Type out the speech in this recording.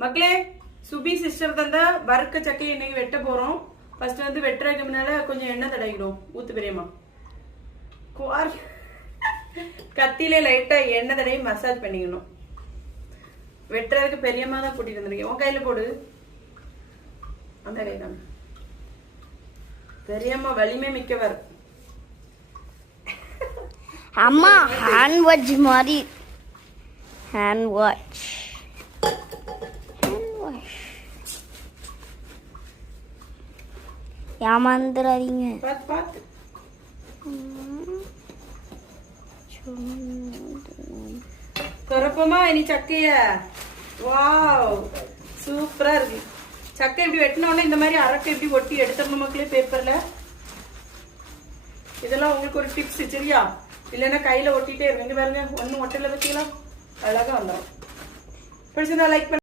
மக்களே, சுபி சிஸ்டர் தந்த வறுக்க சக்கையை இன்னைக்கு வெட்ட போறோம். ஃபர்ஸ்ட் வந்து வெட்டுறதுக்கு முன்னால கொஞ்சம் எண்ணெய் தடவிடும். ஊத்து பெரியம்மா. கத்தியில லைட்டா எண்ணெய் தடவி மசாஜ் பண்ணிக்கணும். வெட்டுறதுக்கு பெரியம்மா தான் கூட்டிட்டு வந்திருக்கேன். உன் கையில போடு. அந்த கை தான். பெரியம்மா வலிமை மிக்கவர். அம்மா ஹேண்ட் வாஷ் மாதிரி ஹேண்ட் வாஷ் ஏமாந்துடாதீங்க. பாத்து பாத்து. திறப்போமா இனி சக்கைய. வாவ், சூப்பரா இருக்கு. சக்கை இப்படி வெட்டினோடனே இந்த மாதிரி அரக்கை இப்படி ஒட்டி எடுத்துடணும் மக்களே பேப்பர்ல. இதெல்லாம் உங்களுக்கு ஒரு டிப்ஸ் சரியா? இல்லைன்னா கையில ஒட்டிட்டே இருங்க. பாருங்க, ஒன்னும் ஒட்டல பத்திங்களா, அழகா வந்துடும். பிடிச்சிருந்தா லைக்